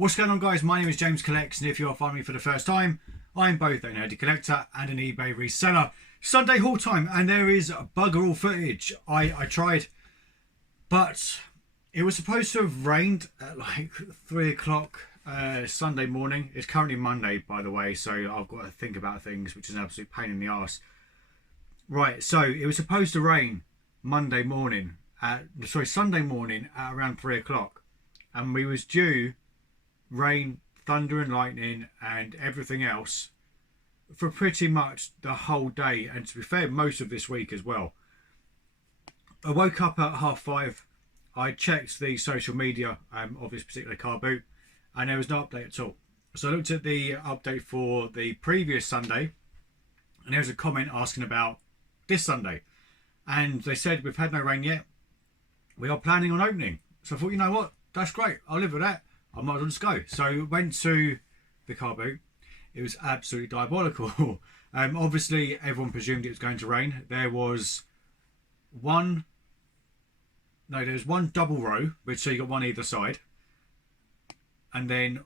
What's going on, guys? My name is James Collects, and if you are finding me for the first time, I'm both an nerdy collector and an eBay reseller. Sunday haul time, and there is bugger all footage. I tried, but it was supposed to have rained at like 3 o'clock Sunday morning. It's currently Monday, by the way, so I've got to think about things, which is an absolute pain in the arse. Right, so it was supposed to rain Sunday morning at around 3 o'clock, and we was due rain, thunder and lightning and everything else for pretty much the whole day, and to be fair, most of this week as well. I woke up at 5:30. I checked the social media of this particular car boot, and there was no update at all. So I looked at the update for the previous Sunday, and there was a comment asking about this Sunday, and they said we've had no rain yet, we are planning on opening. So I thought, you know what, that's great, I'll live with that, I might as well just go. So went to the car boot. It was absolutely diabolical. Obviously everyone presumed it was going to rain. There was one double row, which, so you got one either side, and then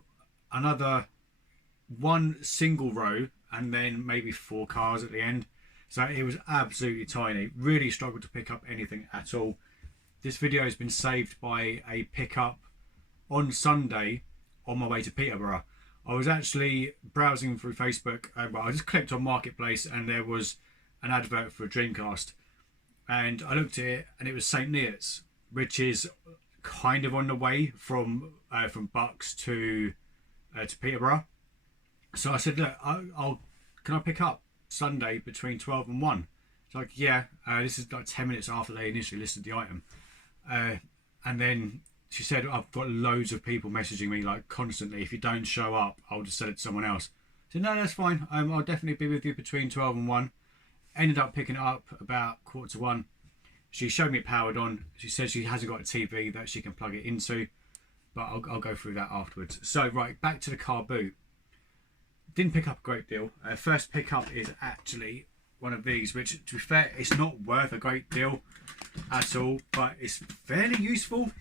another one single row, and then maybe 4 cars at the end. So it was absolutely tiny. Really struggled to pick up anything at all. This video has been saved by a pickup on Sunday on my way to Peterborough. I was actually browsing through Facebook, but I just clicked on Marketplace, and there was an advert for a Dreamcast, and I looked at it, and it was St. Neots, which is kind of on the way from Bucks to Peterborough. So I said, look, can I pick up Sunday between 12 and 1? It's like, yeah. This is like 10 minutes after they initially listed the item, and then she said, I've got loads of people messaging me like constantly. If you don't show up, I'll just sell it to someone else. I said, no, that's fine. I'll definitely be with you between 12 and 1. Ended up picking it up about 1:45. She showed me it powered on. She said she hasn't got a TV that she can plug it into, but I'll go through that afterwards. So, right, back to the car boot. Didn't pick up a great deal. First pickup is actually one of these, which, to be fair, it's not worth a great deal at all, but it's fairly useful.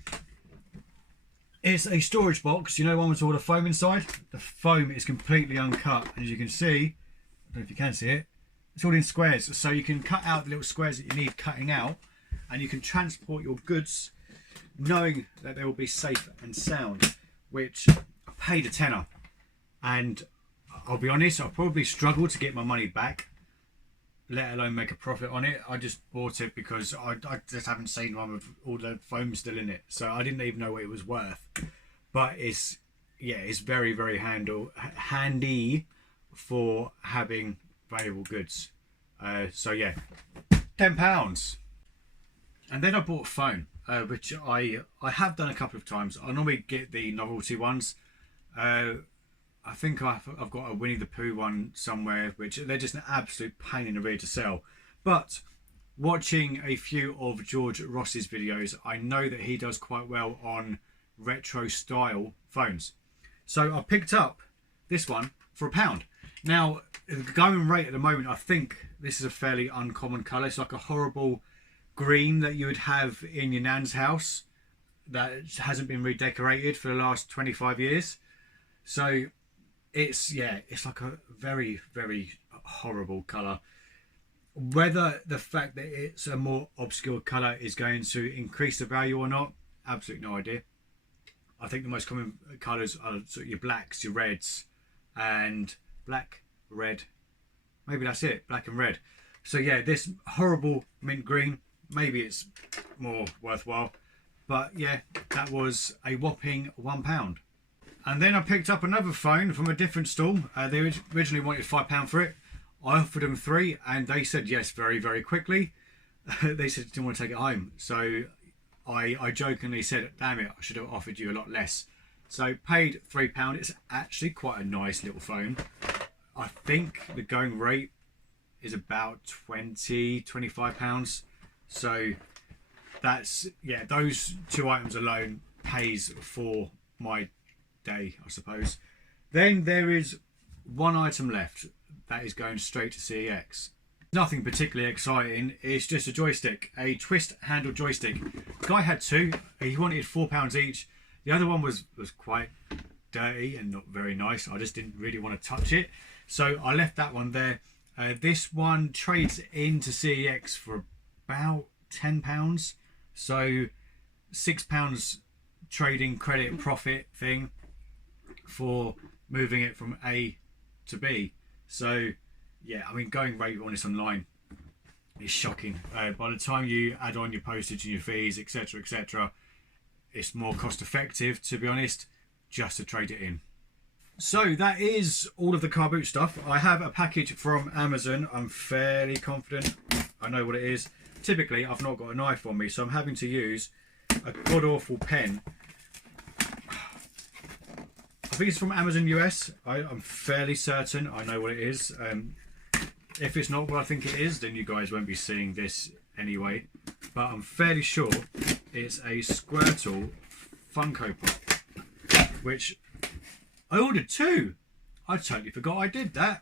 It's a storage box, you know, one with all the foam inside. The foam is completely uncut, and as you can see, I don't know if you can see it, it's all in squares, so you can cut out the little squares that you need cutting out, and you can transport your goods knowing that they will be safe and sound, which I paid a tenner, and I'll be honest, I'll probably struggle to get my money back, let alone make a profit on it. I just bought it because I just haven't seen one with all the foam still in it, so I didn't even know what it was worth. But it's very, very handy for having valuable goods. So yeah, £10. And then I bought a phone, which I have done a couple of times. I normally get the novelty ones. I think I've got a Winnie the Pooh one somewhere, which they're just an absolute pain in the rear to sell. But watching a few of George Ross's videos, I know that he does quite well on retro style phones. So I picked up this one for £1. Now, the going rate at the moment, I think this is a fairly uncommon colour. It's like a horrible green that you would have in your nan's house that hasn't been redecorated for the last 25 years. So it's like a very, very horrible colour. Whether the fact that it's a more obscure colour is going to increase the value or not, absolutely no idea. I think the most common colours are sort of your blacks, your reds, and black, red, maybe that's it, black and red. So yeah, this horrible mint green, maybe it's more worthwhile, but yeah, that was a whopping £1. And then I picked up another phone from a different stall. They originally wanted £5 for it. I offered them £3, and they said yes very, very quickly. They said, didn't want to take it home. So I jokingly said, damn it, I should have offered you a lot less. So paid £3. It's actually quite a nice little phone. I think the going rate is about £20–25. So that's, yeah, those two items alone pays for my day, I suppose. Then there is one item left that is going straight to CEX. Nothing particularly exciting, it's just a joystick, a twist handle joystick. Guy had two, he wanted £4 each. The other one was quite dirty and not very nice. I just didn't really want to touch it, so I left that one there. This one trades into CEX for about £10, so £6 trading credit profit thing for moving it from A to B. So yeah, I mean, going rate on this online is shocking. By the time you add on your postage and your fees, etc., etc., it's more cost effective, to be honest, just to trade it in. So that is all of the Carboot stuff. I have a package from Amazon. I'm fairly confident I know what it is. Typically, I've not got a knife on me, so I'm having to use a god-awful pen. I think it's from Amazon US. I'm fairly certain I know what it is. If it's not what I think it is, then you guys won't be seeing this anyway. But I'm fairly sure it's a Squirtle Funko Pop, which I ordered 2. I totally forgot I did that.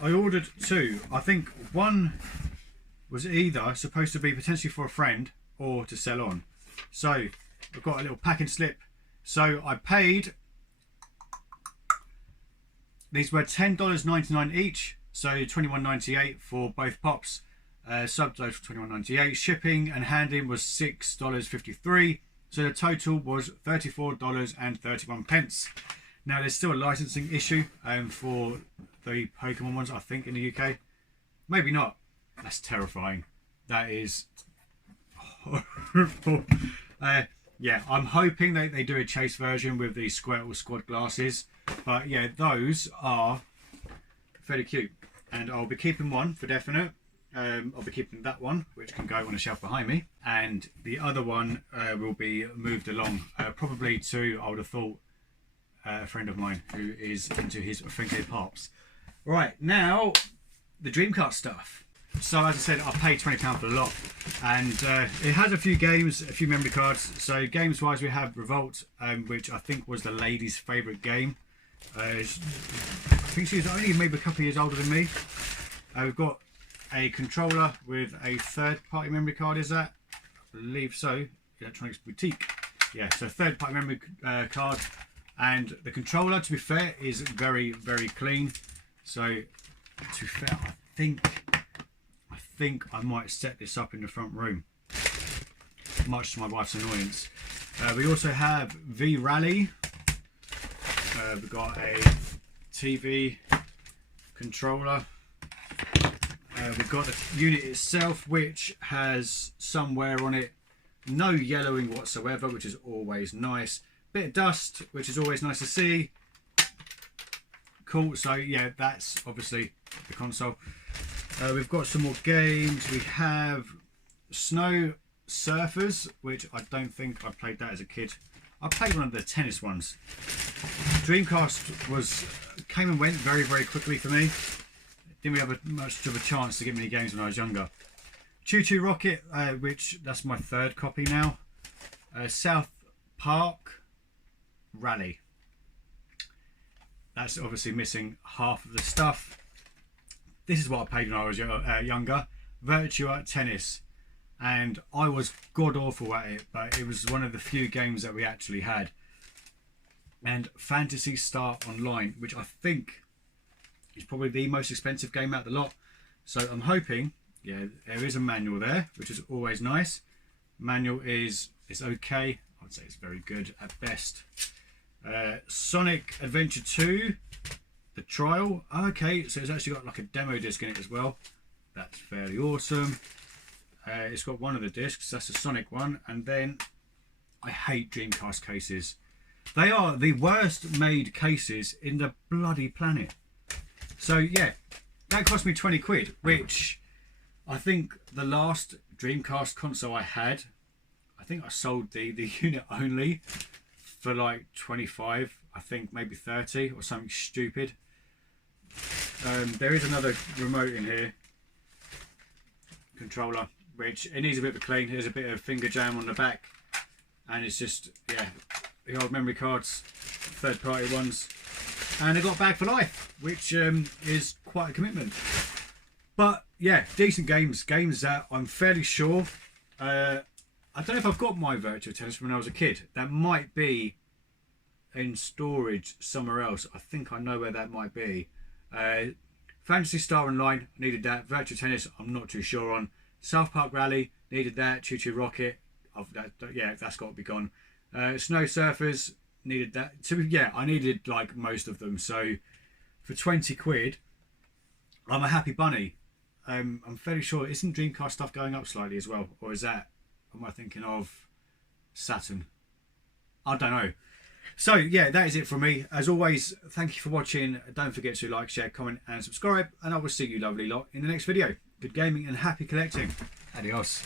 I ordered 2. I think one was either supposed to be potentially for a friend or to sell on. So I've got a little packing slip. So I paid, these were $10.99 each, so $21.98 for both pops. Subtotal $21.98. Shipping and handling was $6.53. So the total was $34.31. Now there's still a licensing issue for the Pokemon ones, I think, in the UK. Maybe not. That's terrifying. That is horrible. Yeah, I'm hoping that they do a chase version with the Squirtle Squad glasses. But yeah, those are fairly cute. And I'll be keeping one for definite. I'll be keeping that one, which can go on a shelf behind me. And the other one will be moved along, probably to, I would have thought, a friend of mine who is into his Funko Pops. Right, now, the Dreamcast stuff. So as I said, I paid £20 for the lot, and it has a few games, a few memory cards. So games wise, we have Revolt, which I think was the lady's favourite game. I think she was only maybe a couple of years older than me. We've got a controller with a third-party memory card. Is that? I believe so. Electronics Boutique. Yeah, so third-party memory card, and the controller, to be fair, is very, very clean. So to be fair, I think I might set this up in the front room, much to my wife's annoyance. We also have V-Rally. We've got a TV controller. We've got the unit itself, which has somewhere on it no yellowing whatsoever, which is always nice. Bit of dust, which is always nice to see. Cool. So yeah, that's obviously the console. We've got some more games. We have Snow Surfers, which I don't think I played that as a kid. I played one of the tennis ones. Dreamcast came and went very, very quickly for me. Didn't really have much of a chance to get many games when I was younger. Choo Choo Rocket, which that's my third copy now. South Park Rally. That's obviously missing half of the stuff. This is what I played when I was younger. Virtua Tennis. And I was god awful at it, but it was one of the few games that we actually had. And Fantasy Star Online, which I think is probably the most expensive game out of the lot. So I'm hoping, yeah, there is a manual there, which is always nice. Manual is okay. I would say it's very good at best. Sonic Adventure 2, the trial. Okay, so it's actually got like a demo disc in it as well. That's fairly awesome. It's got one of the discs, that's the Sonic one. And then I hate Dreamcast cases. They are the worst made cases in the bloody planet. So yeah, that cost me 20 quid, which I think the last Dreamcast console I had, I think I sold the unit only for like 25, I think maybe 30 or something stupid. There is another remote in here, controller, which it needs a bit of a clean. There's a bit of finger jam on the back, and it's just, yeah, the old memory cards, third party ones, and I got Bag for Life, which is quite a commitment. But yeah, decent games that I'm fairly sure, I don't know if I've got my Virtua Tennis from when I was a kid. That might be in storage somewhere else. I think I know where that might be. Fantasy Star Online, needed that. Virtual Tennis, I'm not too sure on. South Park Rally, needed that. Choo Choo Rocket, yeah, that's got to be gone. Snow Surfers, needed that. So yeah, I needed like most of them. So for 20 quid, I'm a happy bunny. I'm fairly sure, isn't Dreamcast stuff going up slightly as well? Or is that, am I thinking of Saturn? I don't know. So yeah, that is it from me. As always, thank you for watching. Don't forget to like, share, comment and subscribe, and I will see you lovely lot in the next video. Good gaming and happy collecting. Adios.